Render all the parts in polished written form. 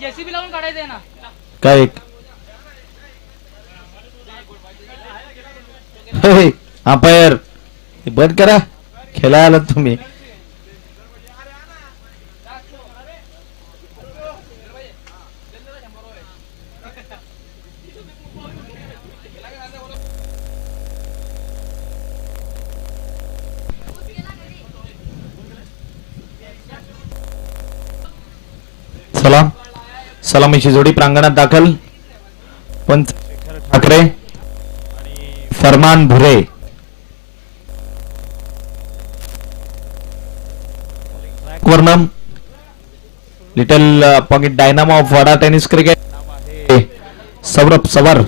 JCB लावून काढायचंय ना काय अंपायर बंद करा खेळायला आलात तुम्ही. सलाम सलामीची जोडी प्रांगणात दाखल. पंच ठाकरे फरमान भुरे. वर्णम little pocket dynamo of Wada tennis cricket Saurabh Savar.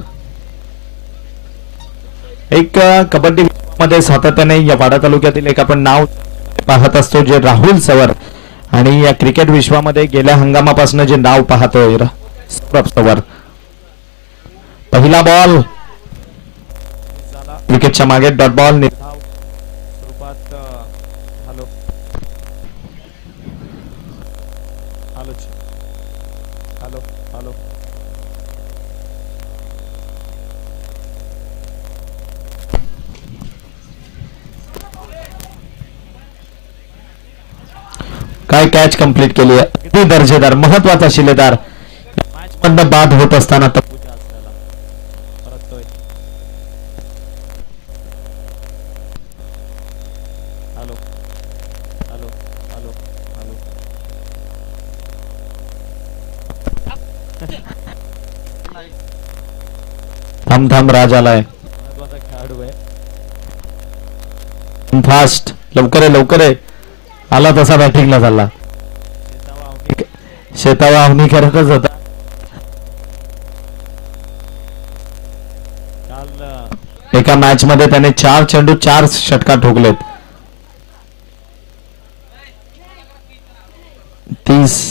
एक कबड्डी मध्ये सातत्याने या वाडा तालुक्यातील एक आपण नाव पाहत असतो जे राहुल सवर आणि या क्रिकेट विश्वामध्ये गेल्या हंगामापासून जे नाव पाहतोय सौरभ सवर. पहिला बॉल विकेटच्या मागे डॉट बॉल स्वरूपात. हॅलो हॅलो हॅलो काय कॅच कंप्लीट केली आहे. अगदी दर्जेदार महत्वाचा शिलेदार मॅच मधनं बाद होत असताना हॅलो हॅलो हॅलो हॅलो थांब थांब राज आलाय. खेळाडू आहे फास्ट. लवकर आहे लवकर आहे. आला तसा बॅटिंगला चालला. शेतावा अवनी करतच होता. एका मॅच मध्ये त्याने 4 चेंडू 4 षटकार ठोकलेत. 30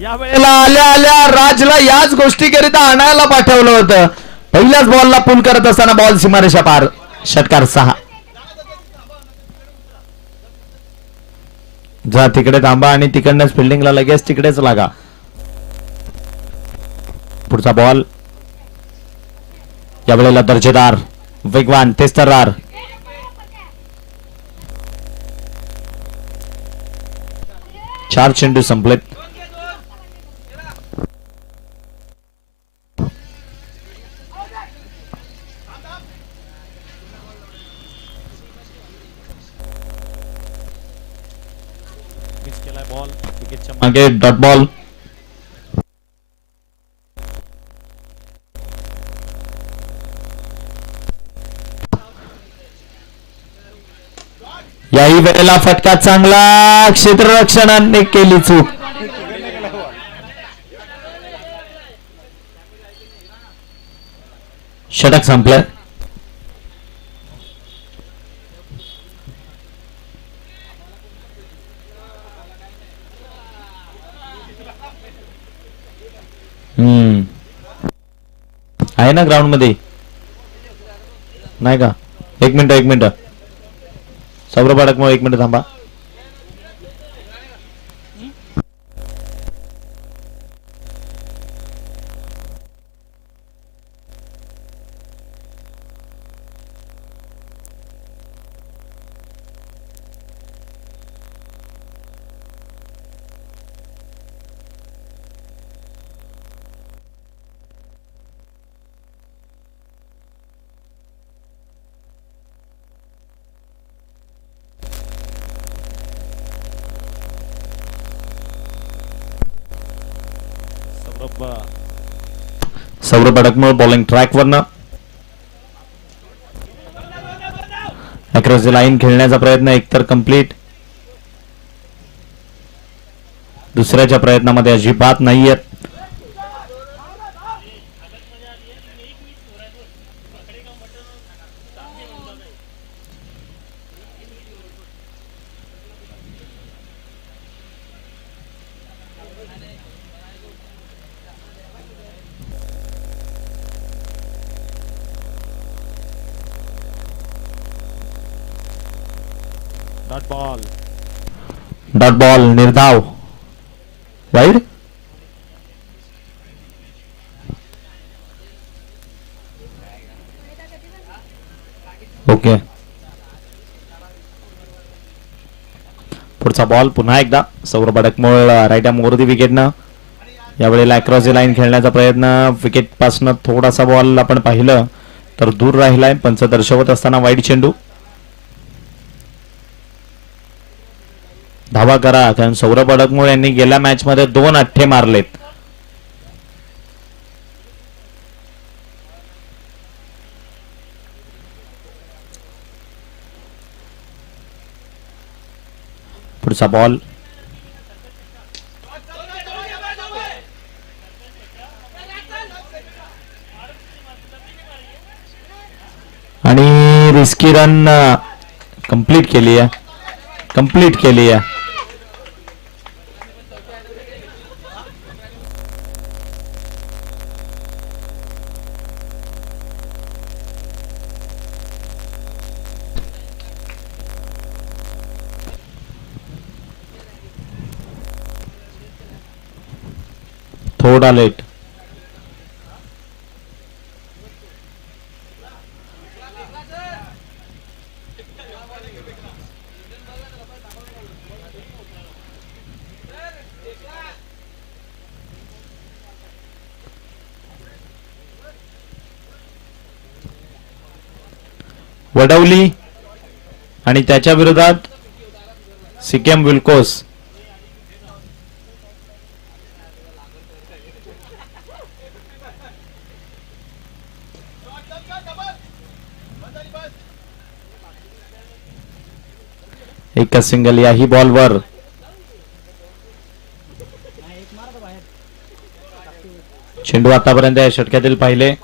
या वेळेला आल्या आल्या राजला याच गोष्टीकरिता आणायला पाठवलं होतं. पहिल्याच बॉलला पुल करत असताना बॉल सीमारेषा पार. षटकार 6. जा तिकडे थांबा आणि तिकडनंच फिल्डिंगला लगेच तिकडेच लागा. पुढचा बॉल या वेळेला दर्जेदार वेगवान तेस्तरार. चार चेंडू संपलेत. बॉल विकेटच्या मागे डॉट बॉल. याही वेळेला फटका चांगला. क्षेत्ररक्षणाने केली चूक. षटक संपलं. आहे ना ग्राउंड मध्ये नाही का. एक मिनिट सौरभ अडकमळ 1 मिनिट थांबा. सौरभ अडकमळ बॉलिंग ट्रॅक वरनं अक्रॉस द लाईन खेळण्याचा प्रयत्न एकतर कंप्लीट. दुसऱ्याच्या प्रयत्नामध्ये अजिबात नाहीयेत. डॉट बॉल निर्धाव वाईड. ओके पुढचा बॉल पुन्हा एकदा Saurabh Adakmol right arm over the विकेटनं. यावेळेला अक्रॉस द लाईन खेळण्याचा प्रयत्न. विकेट पासून थोडासा बॉल आपण पाहिलं तर दूर राहिलाय. पंच दर्शवत असताना वाईड चेंडू. धावा करा कारण सौरभ अडकमोळ यांनी गेल्या मॅच मध्ये 2 अठ्ठे मारलेत. पुढचा बॉल आणि रिस्की रन कंप्लीट केली आहे. थोडा लेट. वडवली आणि त्याच्या विरोधात सिक्कीम विल्कोस. एकच सिंगल याही बॉलवर. चेंडू आतापर्यंत या षटकातील पाहिले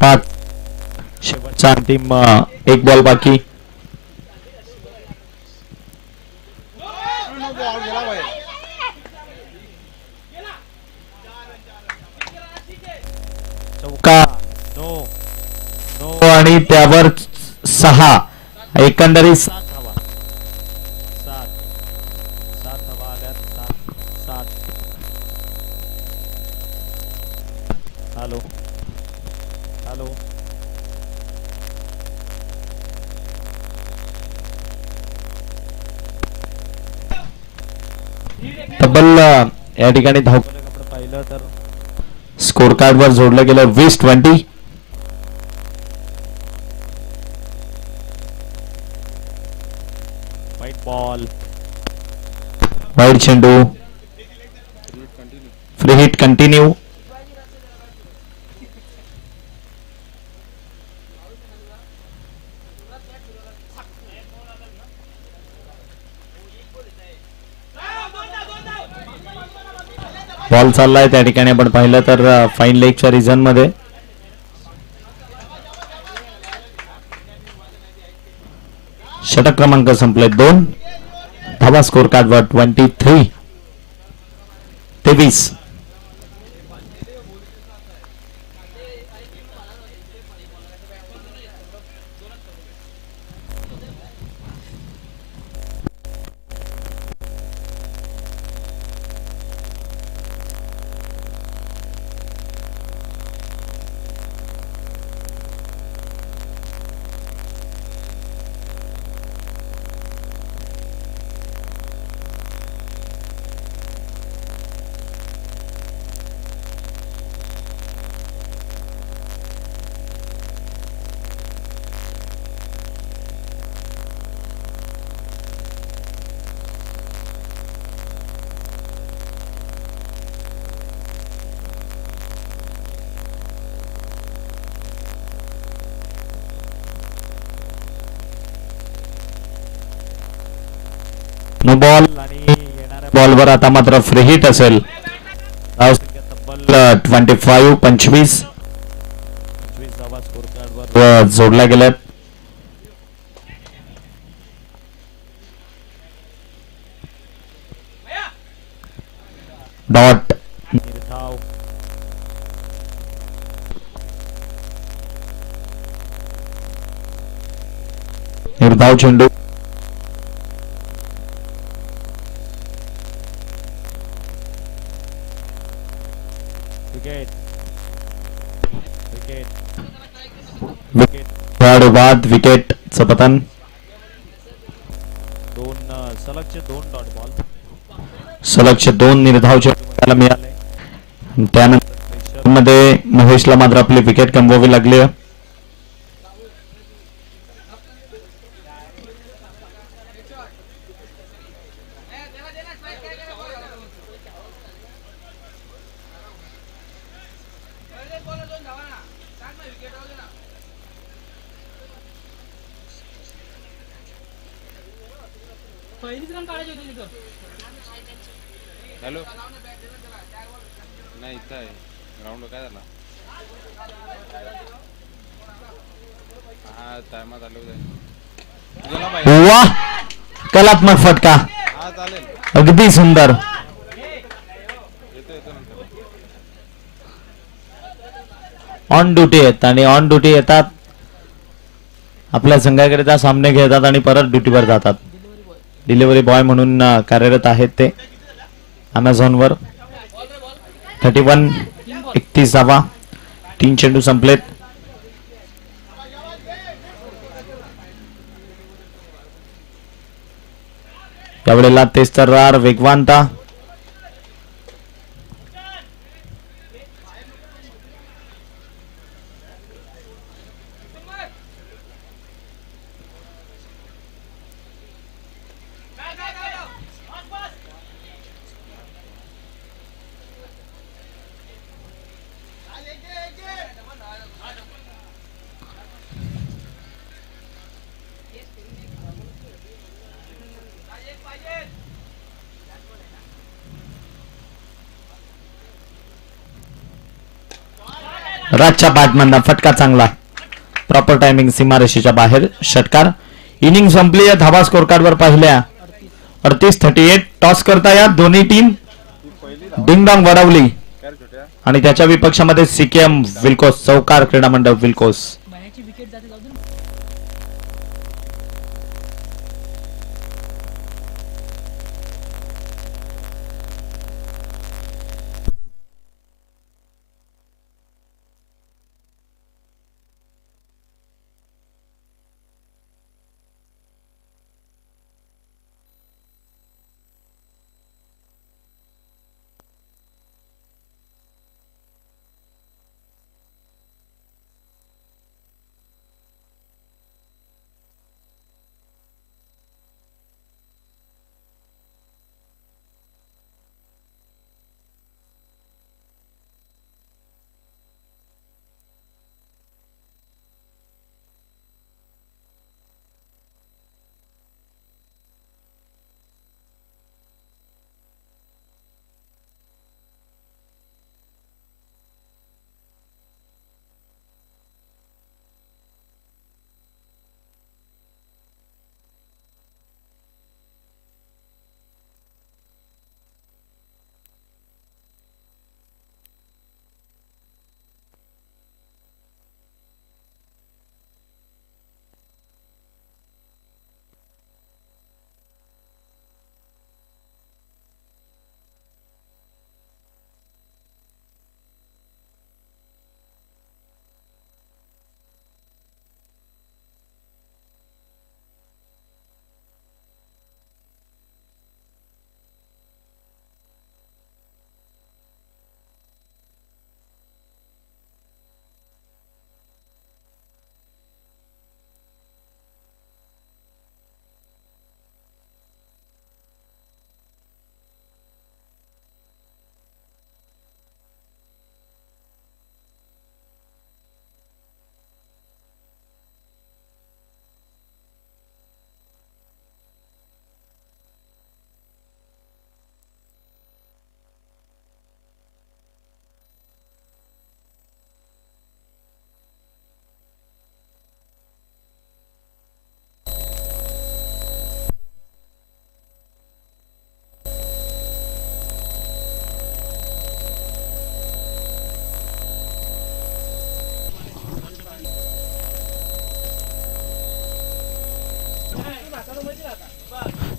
5. शेवटचा अंतिम एक बॉल बाकी. चौका आणि त्यावर 6 एकंदरीत 7 हवा आल्यात. 7. हॅलो तब्बल या ठिकाणी धाव पाहिलं तर स्कोर कार्ड वर जोडलं गेलं 20-20. बॉल वाईड चेंडू. Free hit continue. बॉल चाललाय त्या ठिकाणी आपण पाहिलं तर फाईन लेगच्या रिझन मध्ये. षटक क्रमांक संपले 2. धावा स्कोर कार्ड वर 23. नो बॉल आणि येणाऱ्या बॉलवर आता मात्र फ्री हिट असेल. तब्बल 25 धावा स्कोर कार्डवर जोडल्या गेल्यात. डॉट निर्धाव. 5 चेंडू. खेळाडू बाद, विकेटचं पतन. सलगचे 2 निर्धाव चेंडू मिळाले. त्यानंतर मध्ये महेशला मात्र आपली विकेट गमवावी लागली. हॅलो नाही इथं आहे ग्राउंड काय झाला हा टायमात आलो वा कलात्मक फटका. हा चालेल अगदी सुंदर. येतो नंतर. ऑन ड्युटी आहेत आणि ऑन ड्युटी येतात आपल्या संघाकरिता सामने घेतात आणि परत ड्युटीवर जातात. डिलिव्हरी बॉय म्हणून कार्यरत आहेत ते अमेझॉनवर. 31-31 धावा. 3 चेंडू संपलेत. यावेळेला तेच तर वेगवानता. राजच्या बॅटमॅनला फटका चांगला. प्रॉपर टायमिंग सीमारेषेच्या बाहेर षटकार. इनिंग संपली. धावा स्कोर कार्डवर पाहिल्या 38-38. टॉस करता या दोन्ही टीम डिंगडॉंग वडवली आणि त्याच्या विपक्षामध्ये सीकेएम विल्कोस चौकार क्रीडा मंडळ विल्कोस.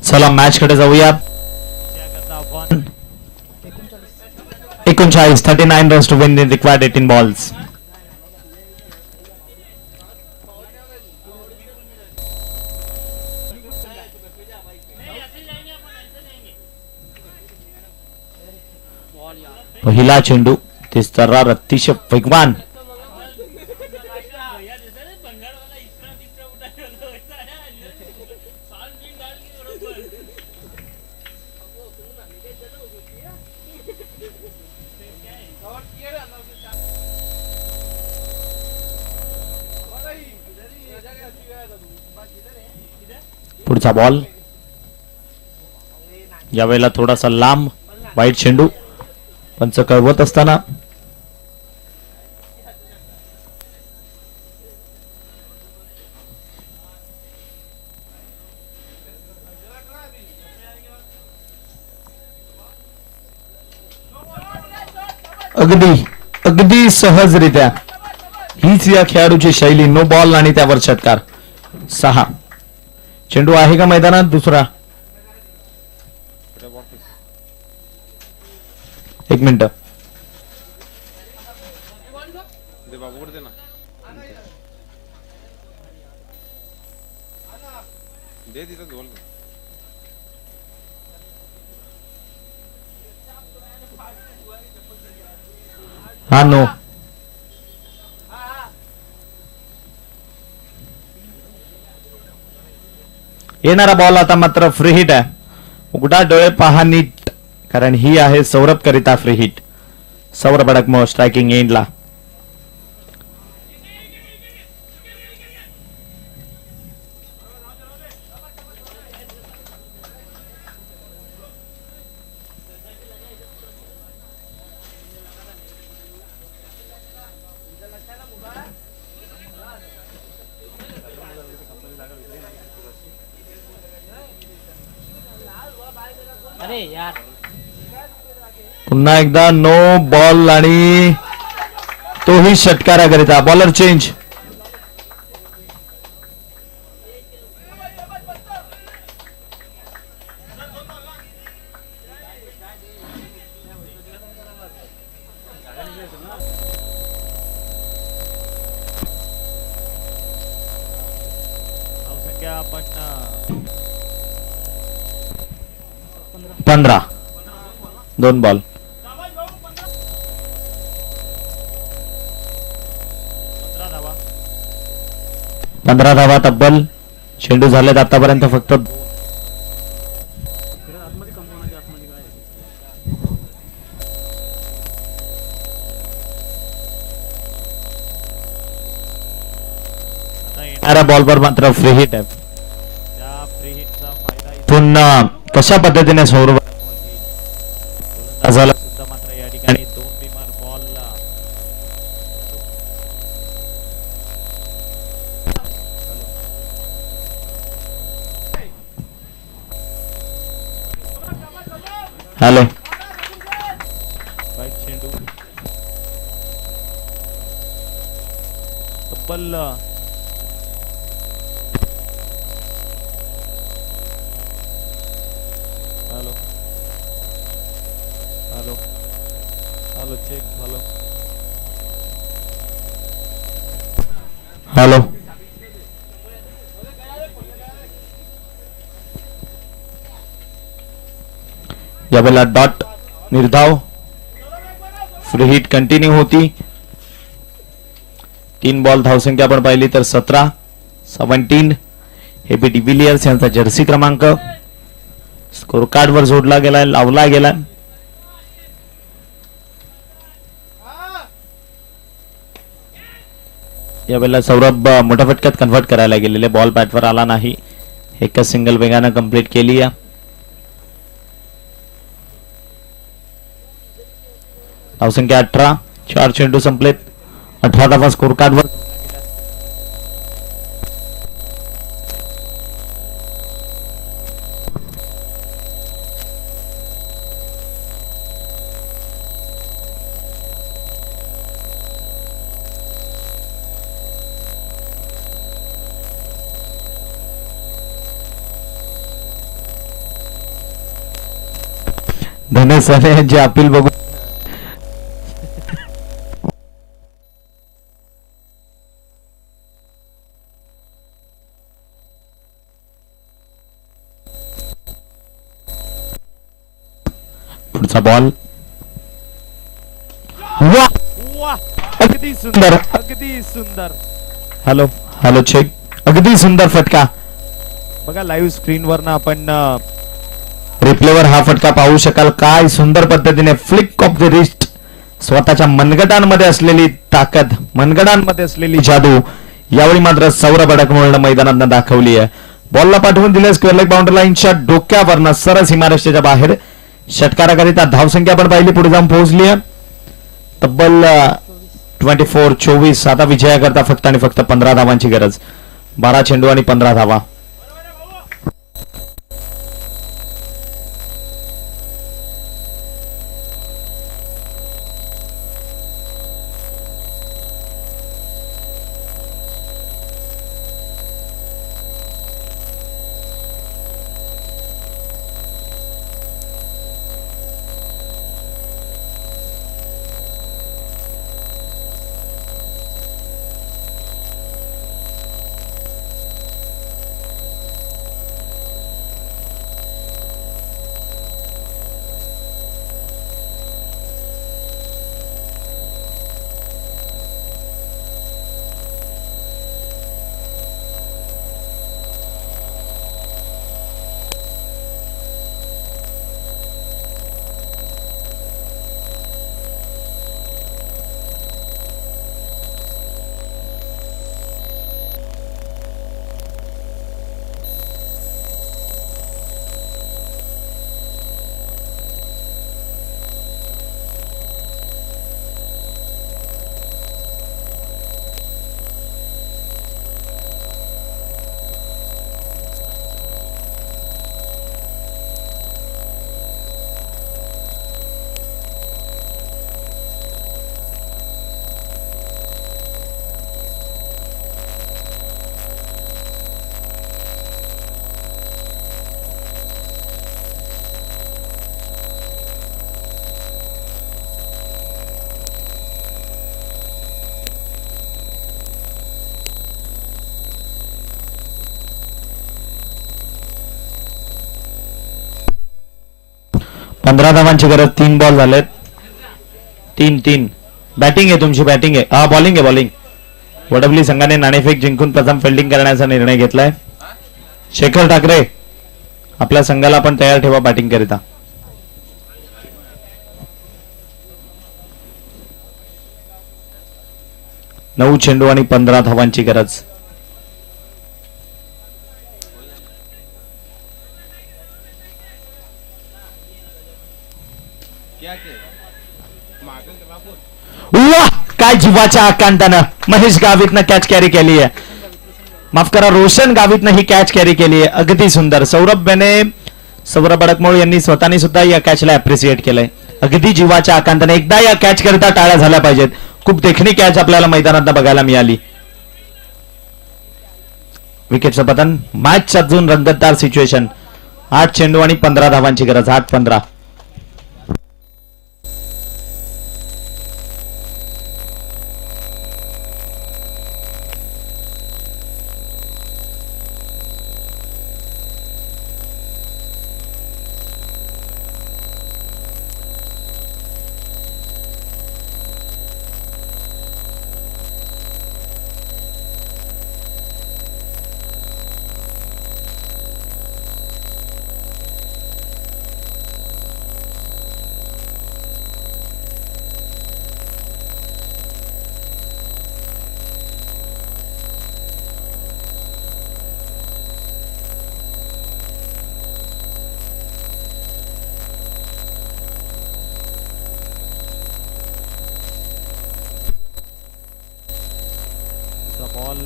चला मॅच कडे जाऊया. 39 runs to win in required 18 balls. पहिला चेंडू तिसरा अतिशय वेगवान. पुढचा बॉल यावेळेला थोडासा लांब वाईट चेंडू. पंच कळवत असताना अगदी सहजरित्या हीच या खेळाडूची शैली. नो बॉल आणि त्यावर षटकार. 6 चेंडू आहे का मैदानात दुसरा. एक मिनिट. दे बाबू कडे दे ना. दे तिथं बोल. हा नो. येणारा बॉल आता मात्र फ्री हिट आहे. उघडा डोळे पहा नीट, कारण ही आहे सौरभ करिता फ्री हिट. सौरभ अडकमो स्ट्रायकिंग एंडला. अरे यार पुन्हा एकदा नो बॉल आणि तोही षटकाराकरिता. Bowler change. संख्या आपण 15. 2 बॉल. 15 धावा तब्बल. चेंडू झालेत आतापर्यंत फक्त. बॉलवर मात्र फ्री हिट आहे. त्या फ्री हिटचा फायदा पुन्हा कशा पद्धतीने सौरभ झाला. सुद्धा मात्र या ठिकाणी 2 बिमार बॉल हॅलो. वाईट चेंडू तब्बल hello hello hello check hello hello. यावेळेला डॉट निर्धाव. फ्री हिट कंटिन्यू होती. 3 बॉल धावसंख्या आपण पाहिली तर 17. एबी डिव्हिलियर्स यांचा जर्सी क्रमांक स्कोर कार्ड वर जोडला गेलाय, लावला गेलाय. यावेळेला सौरभ मोठ्या फटक्यात कन्व्हर्ट करायला गेलेले. बॉल बॅटवर आला नाही. एकच सिंगल वेगानं कंप्लीट केली. धावसंख्या 18. 4 चेंडू संपलेत. 18 धावा स्कोर कार्डवर. धनेश साने यांची अपील बघू. पुढचा बॉल. वा, वा, अगदी सुंदर, अगदी सुंदर. Hello hello check. अगदी सुंदर फटका. बघा लाईव्ह स्क्रीनवर ना आपण रिप्लेवर हा फटका पाहू शकाल. काय सुंदर पद्धतीने फ्लिक ऑफ द रिस्ट. स्वतःच्या मनगटांमध्ये असलेली ताकद, मनगटांमध्ये असलेली जादू यावेळी मात्र सौरभ अडकमोलनं मैदानात दाखवली आहे. बॉलला पाठवून दिले स्क्वेअर लेग बाउंड्री लाईनच्या डोक्यावरनं सरस सीमारेषेच्या बाहेर. षटकाराकरिता धावसंख्या आपण पाहिली पुढे जाऊन पोहोचली आहे तब्बल 24-24. आता विजयाकरता फक्त आणि फक्त 15 धावांची गरज. 12 चेंडू आणि 15 धावा. पंधरा धावांची गरज. 3 बॉल झालेत. 3-3. बॅटिंग आहे तुमची, बॅटिंग आहे. बॉलिंग आहे, बॉलिंग. वडवली संघाने नाणेफेक जिंकून प्रथम फिल्डिंग करण्याचा निर्णय घेतलाय. शेखर ठाकरे आपल्या संघाला पण तयार ठेवा बॅटिंग करिता. नऊ चेंडू आणि 15 धावांची गरज. वाह, काय जीवाच्या आकांतानं महेश गावितनं कॅच कॅरी केली आहे. माफ करा, रोशन गावितनं ही कॅच कॅरी केली आहे. अगदी सुंदर. सौरभ अडकमोळ यांनी स्वतःने सुद्धा या कॅचला अप्रिशिएट केलंय. अगदी जीवाच्या आकांताने. एकदा या कॅच करता टाळ्या झाल्या पाहिजेत. खूप देखणी कॅच आपल्याला मैदानात बघायला मिळाली. विकेटचं पतन. मॅच अजून रंगतदार सिच्युएशन. 8 चेंडू आणि 15 धावांची गरज. 8-15. बॉल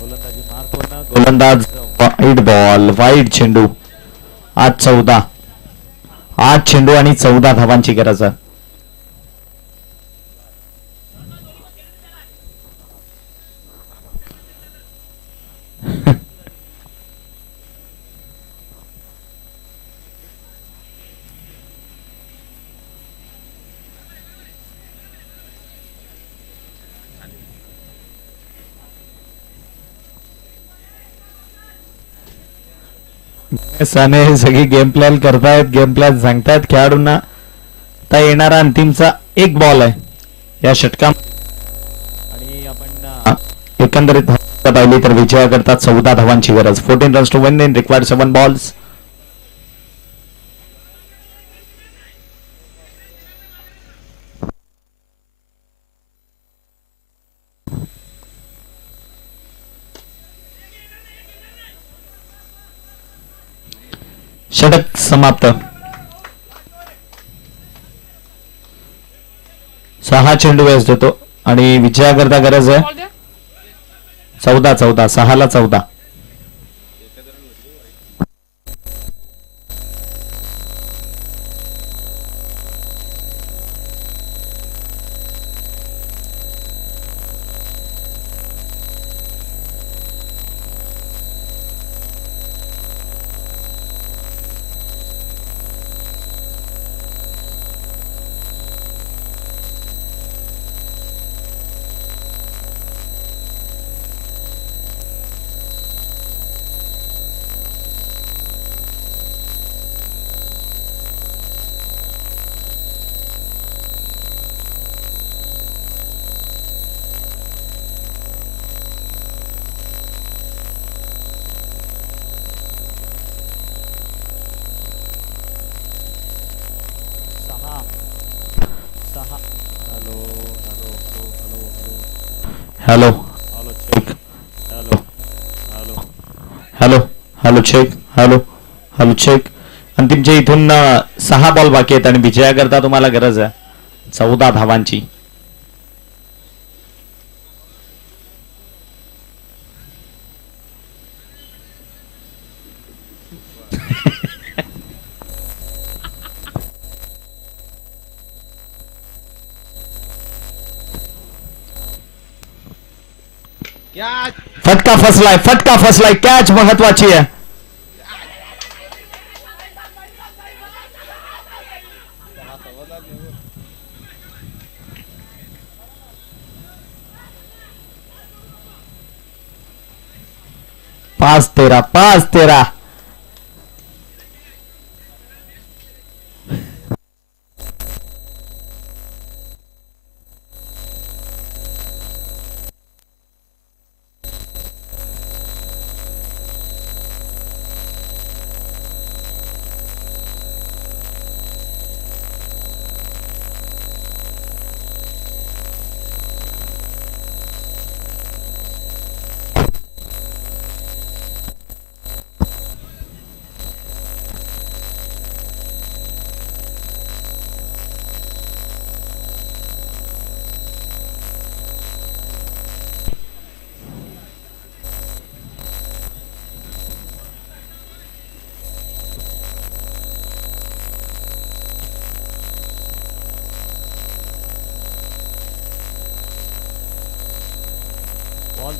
गोलंदाजी मार्क होणं. गोलंदाज वाईड बॉल, वाईड चेंडू. 8-14. 8 चेंडू आणि 14 धावांची गरज आहे. साने सगळी गेम प्लॅन करतायत, गेम प्लॅन सांगतायत खेळाडूंना. आता येणारा अंतिमचा एक बॉल आहे या षटका आणि आपण एकंदरीत पाहिली तर विजयाकरता 14 धावांची गरज. 14 runs to win in required 7 balls. षटक समाप्त. 6 चेंडू वेस्ट देतो आणि विजयाकरता गरज आहे 14. 6ला 14. Hello check. Hello check. Hello check. अंतिमच्या इथून 6 बॉल बाकी आहेत आणि विजयाकरता तुम्हाला गरज आहे 14 धावांची. फटका फसलाय. कॅच महत्वाची आहे. पाच तेरा.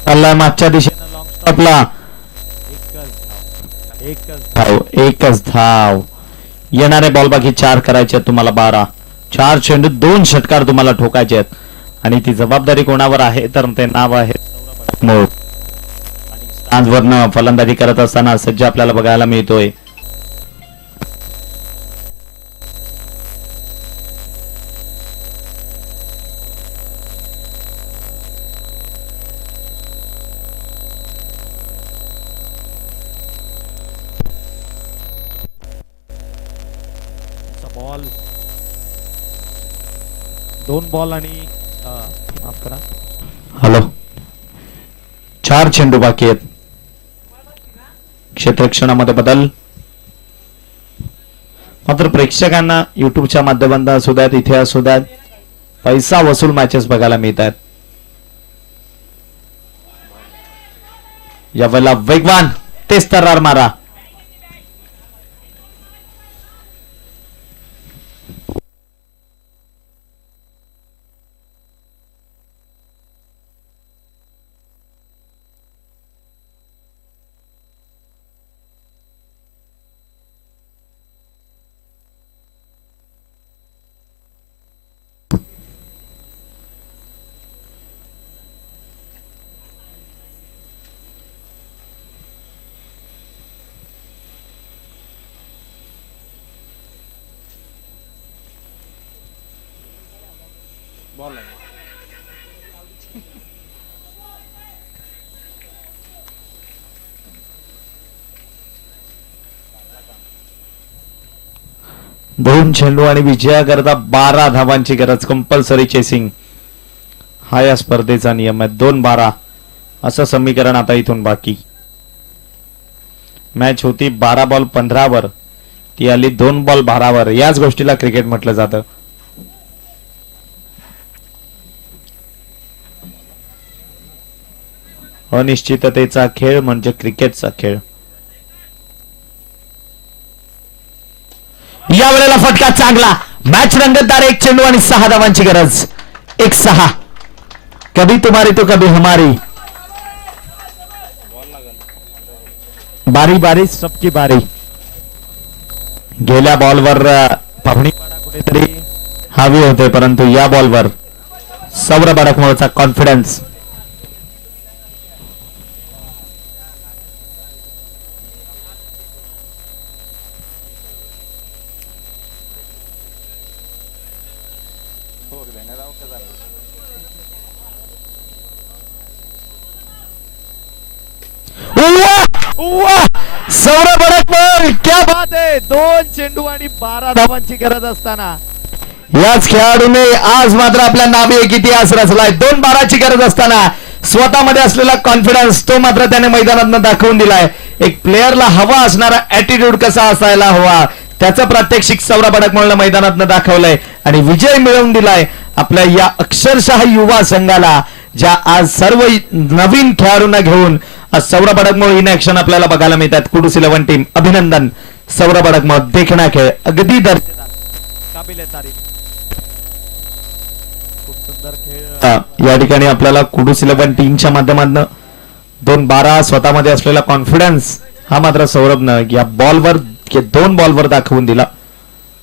चाललाय मागच्या दिशेनं लॉंग स्टॉपला. एकच धाव. येणारे बॉल बाकी 4 करायचे आहेत तुम्हाला. 12. 4 चेंडू 2 षटकार तुम्हाला ठोकायचे आहेत आणि ती जबाबदारी कोणावर आहे तर ते नाव आहे मोड. आणि स्टान्सवरनं फलंदाजी करत असताना सज्ज आपल्याला बघायला मिळतोय. बॉल 2 बॉल आणि माफ करा. हॅलो 4 चेंडू बाकी आहेत. क्षेत्ररक्षणामध्ये बदल. मात्र प्रेक्षकांना युट्यूबच्या माध्यमातून असू द्यात, इथे असू द्यात, पैसा वसूल मॅचेस बघायला मिळत आहेत. यावेळेला वेगवान तेच तर्रार मारा. बॉल आहे दोन चेंडू आणि विजयाकरता 12 धावांची गरज. कंपल्सरी चेसिंग हा या स्पर्धेचा नियम आहे. 2-12 असं समीकरण आता इथून बाकी. मॅच होती 12 बॉल 15 वर, ती आली 2 बॉल 12 वर. याच गोष्टीला क्रिकेट म्हटलं जातं. अनिश्चिततेचा खेळ म्हणजे क्रिकेटचा खेळ. या वेळेला फटका चांगला. मॅच रंगतदार. 1 चेंडू आणि 6 धावांची गरज. 1-6. कभी तुम्हारी तो कभी हमारी. बारी बारी सबकी बारी. गेल्या बॉलवर पाहुणी कुठेतरी हवी होते, परंतु या बॉलवर सौरभ अडकमळचा कॉन्फिडन्स. सौरभ अडकमळ, क्या बात आहे. 2 चेंडू आणि 12 धावांची गरज असताना याच खेळाडूने आज मात्र आपल्या नावे एक इतिहास रचलाय. 2-12 ची गरज असताना स्वतःमध्ये असलेला कॉन्फिडन्स तो मात्र त्याने मैदानात दाखवून दिलाय. एक प्लेअरला हवा असणारा ऍटिट्यूड कसा असायला हवा त्याचं प्रात्यक्षिक सौरभ अडकमळनं मैदानात दाखवलंय आणि विजय मिळवून दिलाय आपल्या या अक्षरशः युवा संघाला, ज्या आज सर्व नवीन खेळाडूंना घेऊन आज सौरभ अडकमळ इन ऍक्शन आपल्याला बघायला मिळतात. कुडूस 11 टीम अभिनंदन. सौरभ अडकमळ देखणा खेळ अगदी काबिले तारीफ. खूप सुंदर खेळ या ठिकाणी आपल्याला कुडूस 11 टीमच्या माध्यमातून 2-12 स्वतःमध्ये असलेला कॉन्फिडन्स हा मात्र सौरभनं या बॉलवर 2 बॉलवर दाखवून दिला.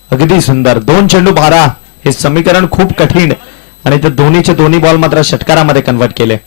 अगदी सुंदर. 2 चेंडू 12 हे समीकरण खूप कठीण आणि ते दोन्हीचे दोन्ही बॉल मात्र षटकारामध्ये कन्वर्ट केले.